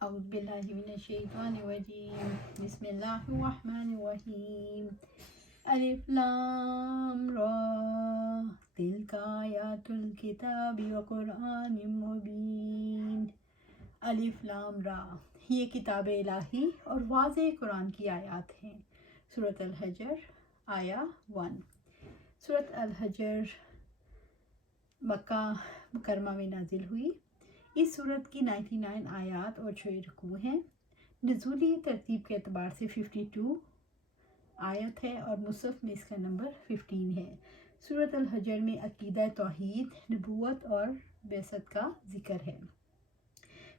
اعوذ باللہ من الشیطان الرجیم بسم اللہ الرحمن الرحیم الف لام را تلک آیات الکتاب وقرآن مبین۔ الف لام را، یہ کتاب الہی اور واضح قرآن کی آیات ہیں۔ سورۃ الحجر آیا 1۔ سورۃ الحجر مکہ مکرمہ میں نازل ہوئی۔ اس صورت کی 99 آیات اور 6 رکوع ہیں۔ نزولی ترتیب کے اعتبار سے 52 آیت ہے اور مصحف میں اس کا نمبر 15 ہے۔ سورۃ الحجر میں عقیدہ توحید، نبوت اور بعثت کا ذکر ہے۔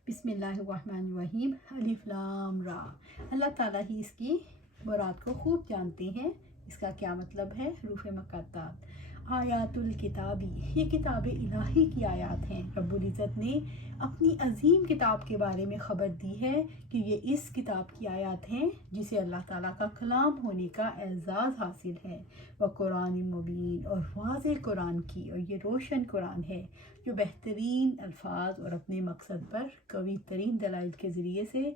بسم اللہ الرحمن الرحیم۔ الف لام را، اللہ تعالیٰ ہی اس کی مراد کو خوب جانتے ہیں، اس کا کیا مطلب ہے۔ حروف مقطعات۔ آیات الکتابی، یہ کتاب الہی کی آیات ہیں۔ رب العزت نے اپنی عظیم کتاب کے بارے میں خبر دی ہے کہ یہ اس کتاب کی آیات ہیں جسے اللہ تعالیٰ کا کلام ہونے کا اعزاز حاصل ہے۔ وہ قرآن مبین، اور واضح قرآن کی، اور یہ روشن قرآن ہے جو بہترین الفاظ اور اپنے مقصد پر قوی ترین دلائل کے ذریعے سے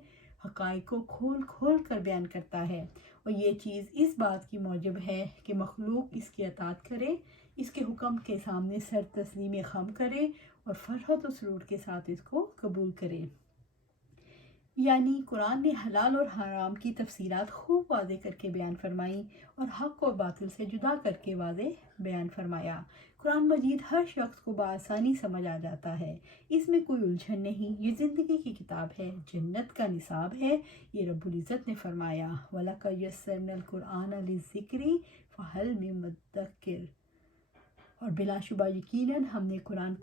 حقائق کو کھول کھول کر بیان کرتا ہے، اور یہ چیز اس بات کی موجب ہے کہ مخلوق اس کی اطاعت کرے، اس کے حکم کے سامنے سر تسلیم خم کرے اور فرحت و سرور کے ساتھ اس کو قبول کرے۔ یعنی قرآن نے حلال اور حرام کی تفصیلات خوب واضح کر کے بیان فرمائیں اور حق اور باطل سے جدا کر کے واضح بیان فرمایا۔ قرآن مجید ہر شخص کو بآسانی سمجھ آ جاتا ہے، اس میں کوئی الجھن نہیں۔ یہ زندگی کی کتاب ہے، جنت کا نصاب ہے، یہ رب العزت نے فرمایا۔ وَلَقَدْ يَسَّرْنَا الْقُرْآنَ لِلذِّكْرِ فَهَلْ مِن مُّدَّكِرٍ، اور بلا شبہ یقیناً ہم نے قرآن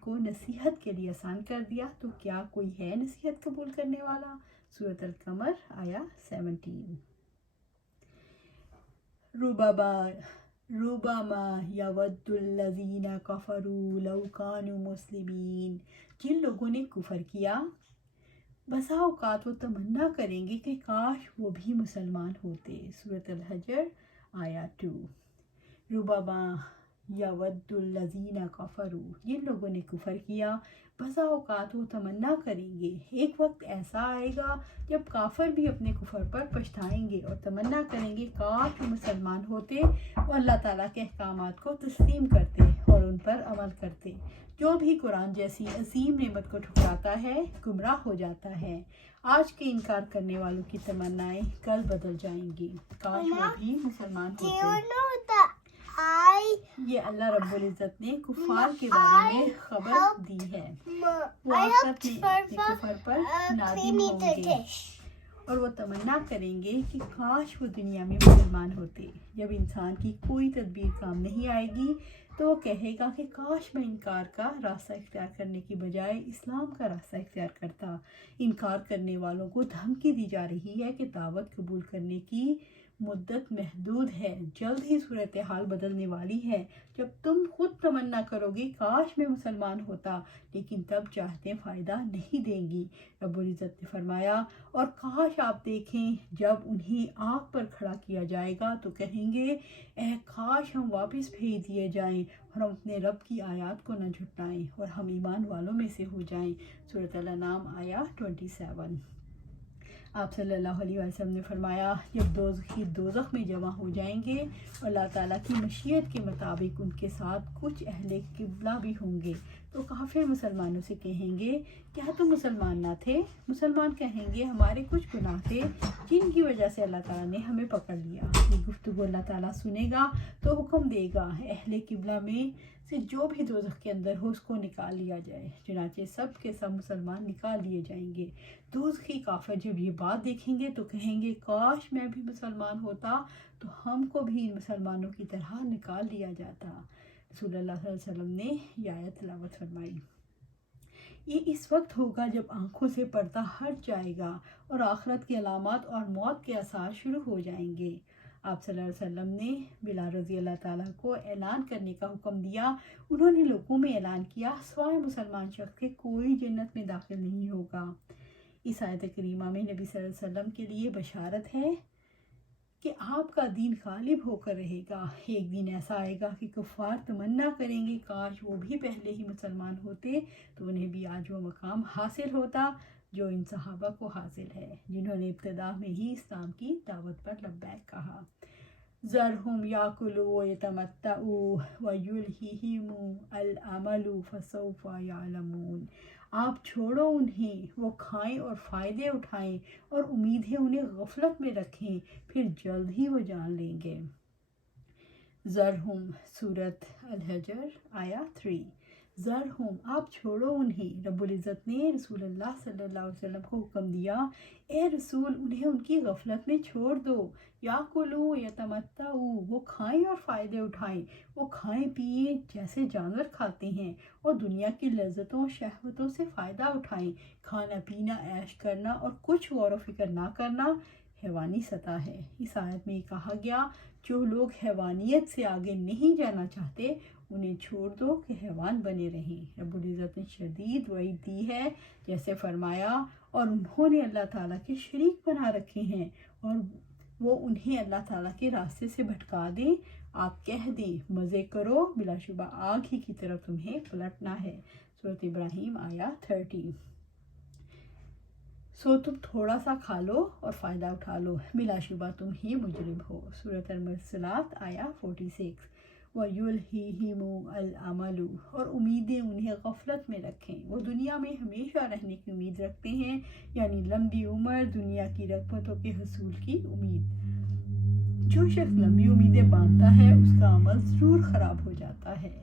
کو نصیحت کے لیے آسان کر دیا، تو کیا کوئی ہے نصیحت قبول کرنے والا۔ سورۃ القمر آیا 17۔ ربما یود الذین کفروا لو کانوا مسلمین، جن لوگوں نے کفر کیا بسا اوقات وہ تمنا کریں گے کہ کاش وہ بھی مسلمان ہوتے۔ سورۃ الحجر آیا 2۔ ربما یود الذین کفروا، جن لوگوں نے کفر کیا بسا اوقات وہ تمنا کریں گے۔ ایک وقت ایسا آئے گا جب کافر بھی اپنے کفر پر پچھتائیں گے اور تمنا کریں گے کاش وہ مسلمان ہوتے اور اللہ تعالیٰ کے احکامات کو تسلیم کرتے اور ان پر عمل کرتے۔ جو بھی قرآن جیسی عظیم نعمت کو ٹھکراتا ہے گمراہ ہو جاتا ہے۔ آج کے انکار کرنے والوں کی تمنائیں کل بدل جائیں گی، کاش وہ بھی مسلمان ہوتے۔ یہ اللہ رب العزت نے کفار کے بارے میں خبر دی ہے، وہ آخرت میں اپنے کفر پر نادم ہوں گے اور وہ تمنا کریں گے کہ کاش وہ دنیا میں مسلمان ہوتے۔ جب انسان کی کوئی تدبیر کام نہیں آئے گی تو وہ کہے گا کہ کاش میں انکار کا راستہ اختیار کرنے کی بجائے اسلام کا راستہ اختیار کرتا۔ انکار کرنے والوں کو دھمکی دی جا رہی ہے کہ دعوت قبول کرنے کی مدت محدود ہے، جلد ہی صورتحال بدلنے والی ہے جب تم خود تمنا کرو گے کاش میں مسلمان ہوتا، لیکن تب چاہتے فائدہ نہیں دیں گی۔ رب العزت نے فرمایا، اور کاش آپ دیکھیں جب انہیں آگ پر کھڑا کیا جائے گا تو کہیں گے اے کاش ہم واپس بھیج دیے جائیں اور ہم اپنے رب کی آیات کو نہ جھٹلائیں اور ہم ایمان والوں میں سے ہو جائیں۔ سورۃ الانعام آیا 27۔ آپ صلی اللہ علیہ وسلم نے فرمایا، جب دوزخی دوزخ میں جمع ہو جائیں گے اور اللہ تعالیٰ کی مشیت کے مطابق ان کے ساتھ کچھ اہل قبلہ بھی ہوں گے تو کافر مسلمانوں سے کہیں گے کیا تم مسلمان نہ تھے؟ مسلمان کہیں گے ہمارے کچھ گناہ تھے جن کی وجہ سے اللہ تعالیٰ نے ہمیں پکڑ لیا۔ یہ گفتگو اللہ تعالیٰ سنے گا تو حکم دے گا اہل قبلہ میں سے جو بھی دوزخ کے اندر ہو اس کو نکال لیا جائے، چنانچہ سب کے سب مسلمان نکال لیے جائیں گے۔ دوزخی کافر جب یہ بات دیکھیں گے تو کہیں گے کاش میں بھی مسلمان ہوتا تو ہم کو بھی ان مسلمانوں کی طرح نکال لیا جاتا۔ رسول اللہ صلی اللہ علیہ وسلم نے یہ آیت تلاوت فرمائی۔ یہ اس وقت ہوگا جب آنکھوں سے پردہ ہٹ جائے گا اور آخرت کی علامات اور موت کے آثار شروع ہو جائیں گے۔ آپ صلی اللہ علیہ وسلم نے بلال رضی اللہ تعالیٰ کو اعلان کرنے کا حکم دیا۔ انہوں نے لوگوں میں اعلان کیا سوائے مسلمان شخص کے کوئی جنت میں داخل نہیں ہوگا۔ اس آیت کریمہ میں نبی صلی اللہ علیہ وسلم کے لیے بشارت ہے کہ آپ کا دین غالب ہو کر رہے گا۔ ایک دن ایسا آئے گا کہ کفار تمنا کریں گے کاش وہ بھی پہلے ہی مسلمان ہوتے تو انہیں بھی آج وہ مقام حاصل ہوتا جو ان صحابہ کو حاصل ہے، جنہوں نے ابتدا میں ہی اسلام کی دعوت پر لبیک کہا۔ ذرہم یاکلوا ویتمتعوا ویلہہم الامل فسوف یعلمون۔ آپ چھوڑو انہیں، وہ کھائیں اور فائدے اٹھائیں اور امید ہے انہیں غفلت میں رکھیں، پھر جلد ہی وہ جان لیں گے۔ ذرہم سورۃ الحجر آیا 3۔ ذرہم آپ چھوڑو انہیں، رب العزت نے رسول اللہ صلی اللہ علیہ وسلم کو حکم دیا، اے رسول انہیں ان کی غفلت میں چھوڑ دو۔ یاکلوا یتمتعوا وہ کھائیں اور فائدے اٹھائیں، وہ کھائیں پیئیں جیسے جانور کھاتے ہیں اور دنیا کی لذتوں شہوتوں سے فائدہ اٹھائیں۔ کھانا پینا عیش کرنا اور کچھ غور و فکر نہ کرنا حیوانی سطح ہے۔ اس آیت میں یہ کہا گیا جو لوگ حیوانیت سے آگے نہیں جانا چاہتے انہیں چھوڑ دو کہ حیوان بنے رہیں۔ رب العزت نے شدید وعید دی ہے، جیسے فرمایا اور انہوں نے اللہ تعالیٰ کے شریک بنا رکھے ہیں اور وہ انہیں اللہ تعالیٰ کے راستے سے بھٹکا دیں۔ آپ کہہ دیں مزے کرو، بلا شبہ آگ ہی کی طرف تمہیں پلٹنا ہے۔ سورۃ ابراہیم آیا 30۔ سو تم تھوڑا سا کھا لو اور فائدہ اٹھا لو، بلا شبہ تم ہی مجرم ہو۔ سورۃ المرسلات آیا 46۔ وَيُلْهِهِمُ الْأَمَلُ اور امیدیں انہیں غفلت میں رکھیں، وہ دنیا میں ہمیشہ رہنے کی امید رکھتے ہیں، یعنی لمبی عمر، دنیا کی رغبتوں کے حصول کی امید۔ جو شخص لمبی امیدیں باندھتا ہے اس کا عمل ضرور خراب ہو جاتا ہے۔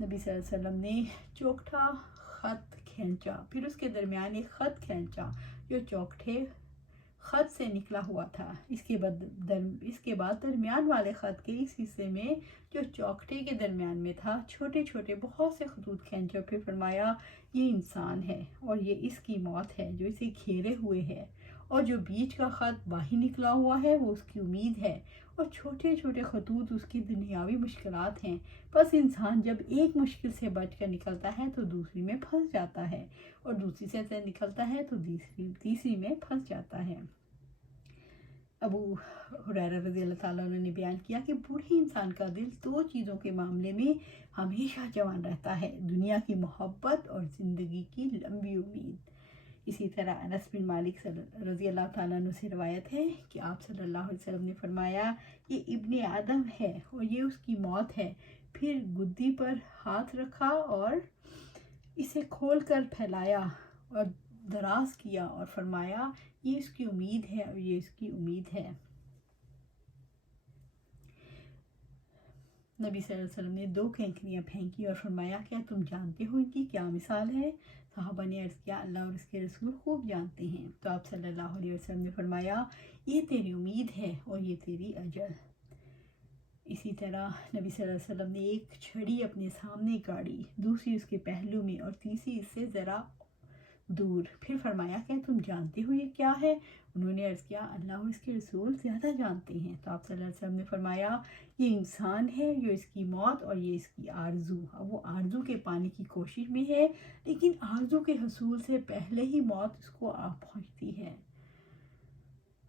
نبی صلی اللہ علیہ وسلم نے چوکٹا خط کھینچا، پھر اس کے درمیان ایک خط کھینچا جو چوکٹے خط سے نکلا ہوا تھا۔ اس کے بعد درمیان والے خط کے اس حصے میں جو چوکٹے کے درمیان میں تھا چھوٹے چھوٹے بہت سے خطوط کھینچے، پھر فرمایا یہ انسان ہے اور یہ اس کی موت ہے جو اسے گھیرے ہوئے ہے، اور جو بیچ کا خط باہر نکلا ہوا ہے وہ اس کی امید ہے، اور چھوٹے چھوٹے خطوط اس کی دنیاوی مشکلات ہیں۔ بس انسان جب ایک مشکل سے بچ کر نکلتا ہے تو دوسری میں پھنس جاتا ہے، اور دوسری سے نکلتا ہے تو تیسری میں پھنس جاتا ہے۔ ابو ہریرہ رضی اللہ تعالیٰ عنہ نے بیان کیا کہ بوڑھے انسان کا دل دو چیزوں کے معاملے میں ہمیشہ جوان رہتا ہے، دنیا کی محبت اور زندگی کی لمبی امید۔ اسی طرح انس بن مالک رضی اللہ تعالیٰ عنہ سے روایت ہے کہ آپ صلی اللہ علیہ وسلم نے فرمایا یہ ابن آدم ہے اور یہ اس کی موت ہے، پھر گدی پر ہاتھ رکھا اور اسے کھول کر پھیلایا اور دراز کیا اور فرمایا یہ اس کی امید ہے اور یہ اس کی امید ہے۔ نبی صلی اللہ علیہ وسلم نے 2 کنکریاں پھینکی اور فرمایا کیا تم جانتے ہو ان کی کیا مثال ہے؟ صحابہ نے عرض کیا اللہ اور اس کے رسول خوب جانتے ہیں۔ تو آپ صلی اللہ علیہ وسلم نے فرمایا یہ تیری امید ہے اور یہ تیری اجل۔ اسی طرح نبی صلی اللہ علیہ وسلم نے ایک چھڑی اپنے سامنے گاڑی، دوسری اس کے پہلو میں اور تیسری اس سے ذرا دور، پھر فرمایا کہ تم جانتے ہو یہ کیا ہے؟ انہوں نے عرض کیا اللہ اور اس کے رسول زیادہ جانتے ہیں۔ تو آپ صلی اللہ علیہ وسلم نے فرمایا یہ انسان ہے، جو اس کی موت اور یہ اس کی آرزو۔ اب وہ آرزو کے پانے کی کوشش میں ہے، لیکن آرزو کے حصول سے پہلے ہی موت اس کو آ پہنچتی ہے۔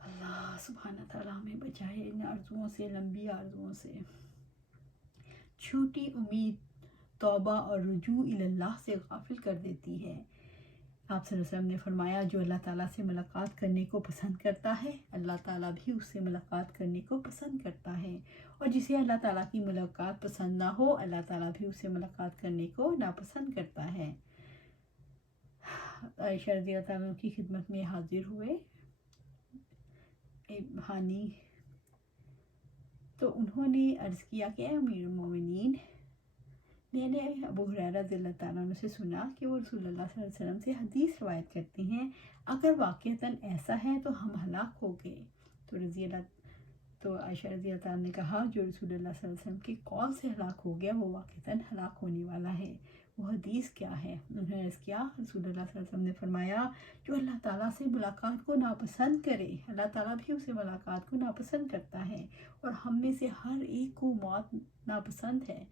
اللہ سبحانہ تعالیٰ ہمیں بچائے ان آرزوؤں سے، لمبی آرزوؤں سے۔ چھوٹی امید توبہ اور رجوع اللہ سے غافل کر دیتی ہے۔ آپ صلی اللہ علیہ وسلم نے فرمایا جو اللہ تعالیٰ سے ملاقات کرنے کو پسند کرتا ہے اللہ تعالیٰ بھی اس سے ملاقات کرنے کو پسند کرتا ہے، اور جسے اللہ تعالیٰ کی ملاقات پسند نہ ہو اللہ تعالیٰ بھی اس سے ملاقات کرنے کو ناپسند کرتا ہے۔ عائشہ رضی اللہ تعالیٰ کی خدمت میں حاضر ہوئے ہانی، تو انہوں نے عرض کیا کہ اے امیر المومنین، میں نے ابو ہریرہ رضی اللہ تعالیٰ عنہ سے سنا کہ وہ رسول اللہ صلی اللہ علیہ وسلم سے حدیث روایت کرتے ہیں اگر واقعتاً ایسا ہے تو ہم ہلاک ہو گئے۔ تو عائشہ رضی اللہ تعالیٰ نے کہا جو رسول اللہ صلی اللہ علیہ وسلم کے قول سے ہلاک ہو گیا وہ واقعتاً ہلاک ہونے والا ہے، وہ حدیث کیا ہے؟ انہوں نے عرض کیا رسول اللہ صلی اللہ علیہ وسلم نے فرمایا جو اللہ تعالیٰ سے ملاقات کو ناپسند کرے اللہ تعالیٰ بھی اسے ملاقات کو ناپسند کرتا ہے، اور ہم میں سے ہر ایک کو موت ناپسند ہے،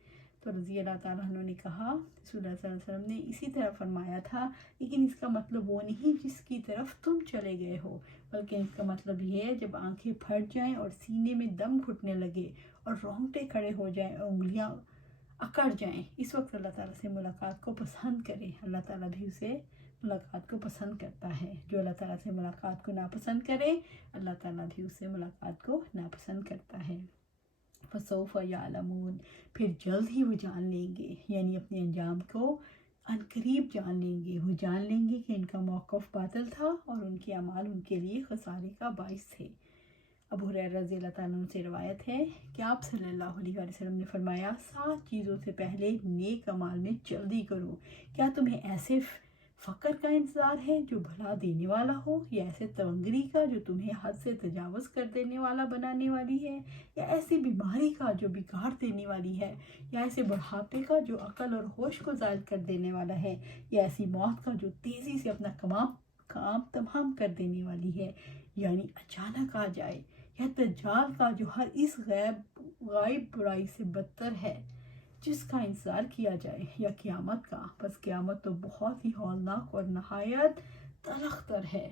تو رضی اللہ تعالیٰ عنہ نے کہا رسول اللہ صلی اللہ علیہ وسلم نے اسی طرح فرمایا تھا، لیکن اس کا مطلب وہ نہیں جس کی طرف تم چلے گئے ہو، بلکہ اس کا مطلب یہ ہے جب آنکھیں پھٹ جائیں اور سینے میں دم گھٹنے لگے اور رونگٹے کھڑے ہو جائیں اور انگلیاں اکڑ جائیں، اس وقت اللہ تعالیٰ سے ملاقات کو پسند کرے، اللہ تعالیٰ بھی اسے ملاقات کو پسند کرتا ہے۔ جو اللہ تعالیٰ سے ملاقات کو ناپسند کرے، اللہ تعالیٰ بھی اسے ملاقات کو ناپسند کرتا ہے۔ فسوف یعلمون، پھر جلد ہی وہ جان لیں گے، یعنی اپنے انجام کو عنقریب جان لیں گے۔ وہ جان لیں گے کہ ان کا موقف باطل تھا اور ان کے اعمال ان کے لیے خسارے کا باعث تھے۔ ابو ہریرہ رضی اللہ تعالیٰ عنہ سے روایت ہے کہ آپ صلی اللہ علیہ وآلہ وسلم نے فرمایا، 7 چیزوں سے پہلے نیک اعمال میں جلدی کرو۔ کیا تمہیں ایسے فقر کا انتظار ہے جو بھلا دینے والا ہو، یا ایسے تونگری کا جو تمہیں حد سے تجاوز کر دینے والا بنانے والی ہے، یا ایسی بیماری کا جو بگاڑ دینے والی ہے، یا ایسے بڑھاپے کا جو عقل اور ہوش کو زائل کر دینے والا ہے، یا ایسی موت کا جو تیزی سے اپنا کام تمام کر دینے والی ہے، یعنی اچانک آ جائے، یا دجال کا جو ہر اس غائب برائی سے بدتر ہے جس کا انتظار کیا جائے، یا قیامت کا، بس قیامت تو بہت ہی ہولناک اور نہایت تلخ تر ہے۔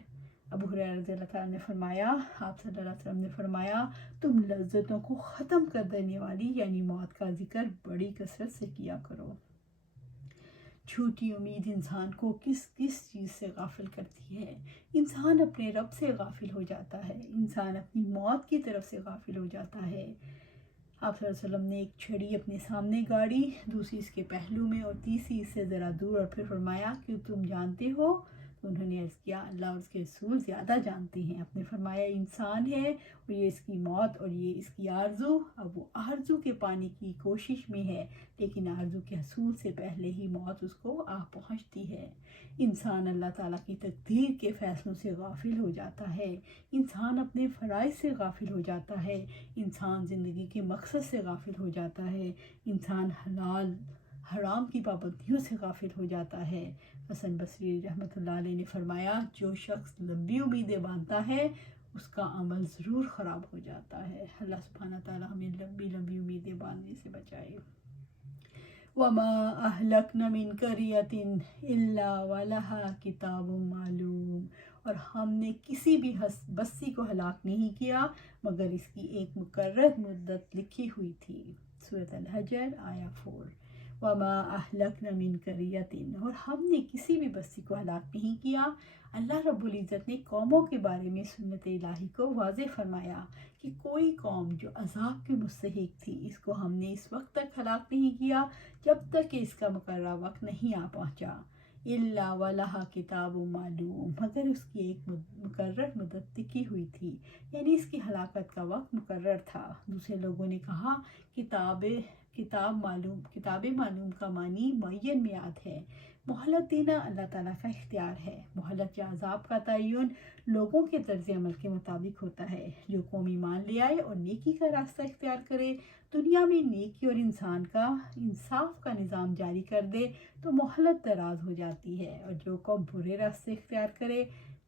ابو ہریرہ رضی اللہ تعالیٰ نے فرمایا، آپ صلی اللہ علیہ وسلم نے فرمایا، تم لذتوں کو ختم کر دینے والی یعنی موت کا ذکر بڑی کثرت سے کیا کرو۔ جھوٹی امید انسان کو کس چیز سے غافل کرتی ہے؟ انسان اپنے رب سے غافل ہو جاتا ہے، انسان اپنی موت کی طرف سے غافل ہو جاتا ہے۔ آپ صلی اللہ علیہ وسلم نے ایک چھڑی اپنے سامنے گاڑی، دوسری اس کے پہلو میں اور تیسری اس سے ذرا دور، اور پھر فرمایا کہ تم جانتے ہو؟ تو انہوں نے عرض کیا، اللہ اور اس کے رسول زیادہ جانتے ہیں۔ آپ نے فرمایا، انسان ہے اور یہ اس کی موت اور یہ اس کی آرزو، اب وہ آرزو کے پانے کی کوشش میں ہے، لیکن آرزو کے حصول سے پہلے ہی موت اس کو آ پہنچتی ہے۔ انسان اللہ تعالیٰ کی تقدیر کے فیصلوں سے غافل ہو جاتا ہے، انسان اپنے فرائض سے غافل ہو جاتا ہے، انسان زندگی کے مقصد سے غافل ہو جاتا ہے، انسان حلال حرام کی پابندیوں سے غافل ہو جاتا ہے۔ حسن بصری رحمۃ اللہ علیہ نے فرمایا، جو شخص لمبی امیدیں باندھتا ہے اس کا عمل ضرور خراب ہو جاتا ہے۔ اللہ سبحانہ تعالیٰ ہمیں لمبی امیدیں باندھنے سے بچائے۔ وَمَا أَهْلَكْنَا مِنْ قَرْيَةٍ إِلَّا وَلَهَا كِتَابٌ مَعْلُومٌ، اور ہم نے کسی بھی بستی کو ہلاک نہیں کیا مگر اس کی ایک مقرر مدت لکھی ہوئی تھی۔ سورۃ الحجر آیہ 4۔ وَمَا أَهْلَكْنَا مِنْ قَرْيَةٍ، اور ہم نے کسی بھی بستی کو ہلاک نہیں کیا۔ اللہ رب العزت نے قوموں کے بارے میں سنت الہی کو واضح فرمایا کہ کوئی قوم جو عذاب کے مستحق تھی، اس کو ہم نے اس وقت تک ہلاک نہیں کیا جب تک کہ اس کا مقررہ وقت نہیں آ پہنچا۔ الا ولہا کتاب معلوم، مگر اس کی ایک مقرر مدت لکھی ہوئی تھی، یعنی اس کی ہلاکت کا وقت مقرر تھا۔ دوسرے لوگوں نے کہا کتاب معلوم کا معنی معین میعاد ہے۔ مہلت دینا اللہ تعالیٰ کا اختیار ہے۔ مہلت یا عذاب کا تعین لوگوں کے طرز عمل کے مطابق ہوتا ہے۔ جو قوم ایمان لے آئے اور نیکی کا راستہ اختیار کرے، دنیا میں نیکی اور انصاف کا نظام جاری کر دے تو مہلت دراز ہو جاتی ہے، اور جو قوم برے راستے اختیار کرے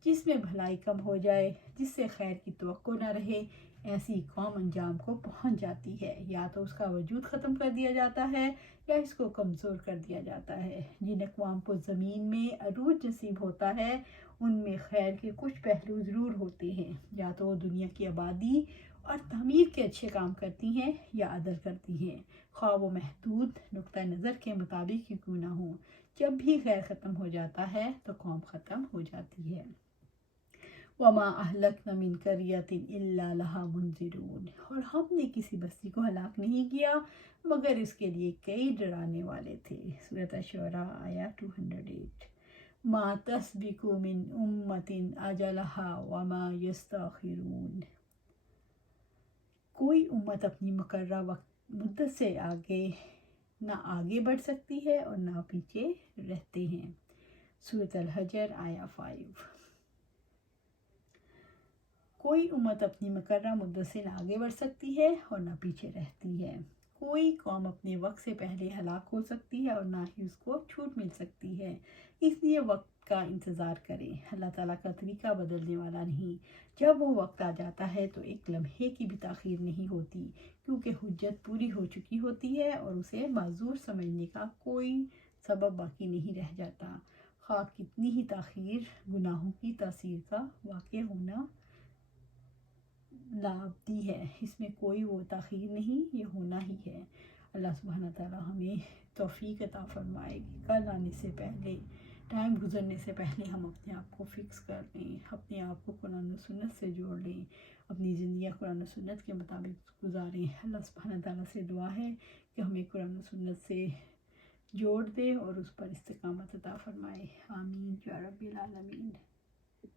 جس میں بھلائی کم ہو جائے، جس سے خیر کی توقع نہ رہے، ایسی قوم انجام کو پہنچ جاتی ہے، یا تو اس کا وجود ختم کر دیا جاتا ہے یا اس کو کمزور کر دیا جاتا ہے۔ جن اقوام کو زمین میں عروج نصیب ہوتا ہے ان میں خیر کے کچھ پہلو ضرور ہوتے ہیں، یا تو وہ دنیا کی آبادی اور تعمیر کے اچھے کام کرتی ہیں یا عدل کرتی ہیں، خواہ وہ محدود نقطہ نظر کے مطابق ہی کیوں نہ ہوں۔ جب بھی خیر ختم ہو جاتا ہے تو قوم ختم ہو جاتی ہے۔ وَمَا أَهْلَكْنَا مِنْ قَرْيَةٍ إِلَّا لَهَا مُنذِرُونَ، اور ہم نے کسی بستی کو ہلاک نہیں کیا مگر اس کے لیے کئی ڈرانے والے تھے۔ سورۃ الشعراء آیہ 208۔ مَا تَسْبِقُ مِنْ أُمَّةٍ أَجَلَهَا وَمَا يَسْتَأْخِرُونَ، کوئی امت اپنی مقررہ مدت سے آگے بڑھ سکتی ہے اور نہ پیچھے رہتے ہیں۔ سورۃ الحجر آیہ 5۔ کوئی امت اپنی مقررہ مدت سے نہ آگے بڑھ سکتی ہے اور نہ پیچھے رہتی ہے۔ کوئی قوم اپنے وقت سے پہلے ہلاک ہو سکتی ہے اور نہ ہی اس کو چھوٹ مل سکتی ہے۔ اس لیے وقت کا انتظار کریں۔ اللہ تعالیٰ کا طریقہ بدلنے والا نہیں۔ جب وہ وقت آ جاتا ہے تو ایک لمحے کی بھی تاخیر نہیں ہوتی، کیونکہ حجت پوری ہو چکی ہوتی ہے اور اسے معذور سمجھنے کا کوئی سبب باقی نہیں رہ جاتا، خواہ کتنی ہی تاخیر گناہوں کی تاثیر کا واقع ہونا لابدی ہے، اس میں کوئی وہ تاخیر نہیں، یہ ہونا ہی ہے۔ اللہ سبحانہ تعالیٰ ہمیں توفیق عطا فرمائے کہ کل آنے سے پہلے، ٹائم گزرنے سے پہلے ہم اپنے آپ کو فکس کر لیں، اپنے آپ کو قرآن و سنت سے جوڑ لیں، اپنی زندگیاں قرآن و سنت کے مطابق گزاریں۔ اللہ سبحانہ تعالیٰ سے دعا ہے کہ ہمیں قرآن و سنت سے جوڑ دے اور اس پر استقامت عطا فرمائے۔ آمین یا رب العالمین۔